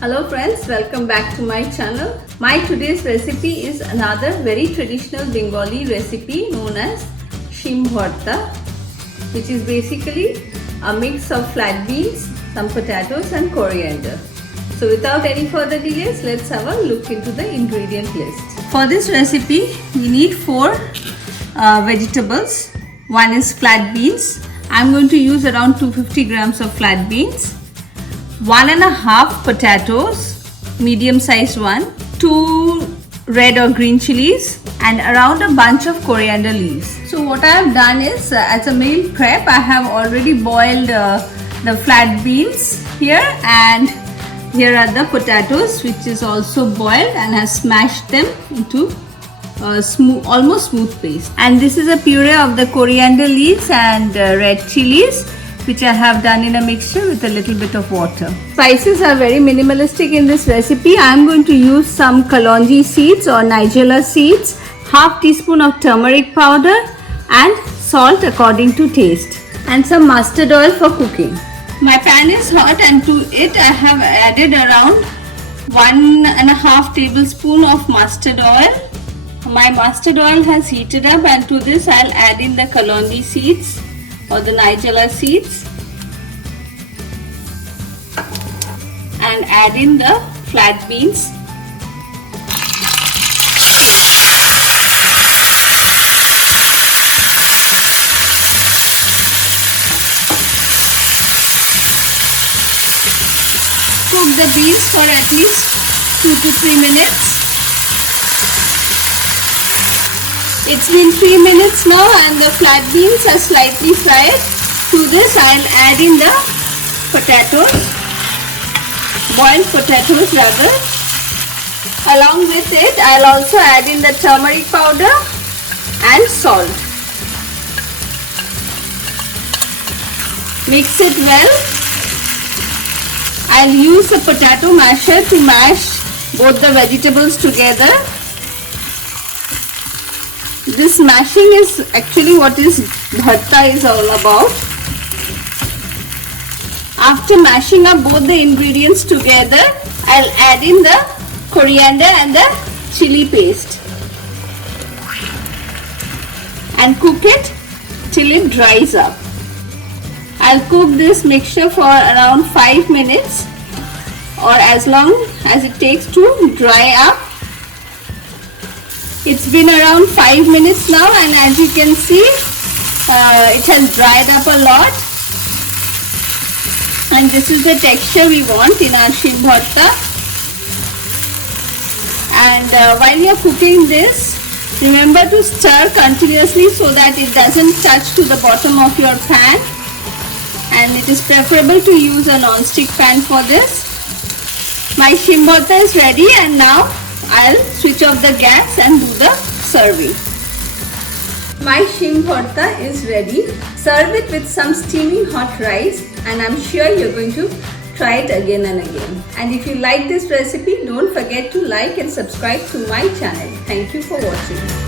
Hello friends, welcome back to my channel. My today's recipe is another very traditional Bengali recipe known as Sheem Bhorta, which is basically a mix of flat beans, some potatoes and coriander. So without any further delays, let's have a look into the ingredient list. For this recipe, we need 4 vegetables. One is flat beans. I'm going to use around 250 grams of flat beans. 1.5 potatoes, medium sized one, 2 red or green chilies, and around a bunch of coriander leaves. So what I have done is, as a meal prep, I have already boiled the flat beans here, and here are the potatoes, which is also boiled, and has smashed them into almost smooth paste. And this is a puree of the coriander leaves and red chilies, which I have done in a mixture with a little bit of water. Spices are very minimalistic in this recipe. I am going to use some kalonji seeds or nigella seeds, half teaspoon of turmeric powder and salt according to taste, and some mustard oil for cooking. My pan is hot, and to it I have added around 1.5 tablespoon of mustard oil. My mustard oil has heated up, and to this I'll add in the kalonji seeds or the nigella seeds and add in the flat beans. Cook the beans for at least 2 to 3 minutes. It's been 3 minutes now, and the flat beans are slightly fried. To this I'll add in the potatoes, boiled potatoes rather. Along with it I'll also add in the turmeric powder and salt. Mix it well. I'll use a potato masher to mash both the vegetables together. This mashing is actually what is Bharta is all about. After mashing up both the ingredients together, I'll add in the coriander and the chili paste and cook it till it dries up. I'll cook this mixture for around 5 minutes, or as long as it takes to dry up. It's been around 5 minutes now, and as you can see, it has dried up a lot, and this is the texture we want in our Sheem Bhorta. And while you're cooking this, remember to stir continuously so that it doesn't touch to the bottom of your pan, and it is preferable to use a non-stick pan for this. My Sheem Bhorta is ready, and now I'll switch off the gas and do the serving. My Sheem Bhorta is ready. Serve it with some steaming hot rice, and I'm sure you're going to try it again and again. And if you like this recipe, don't forget to like and subscribe to my channel. Thank you for watching.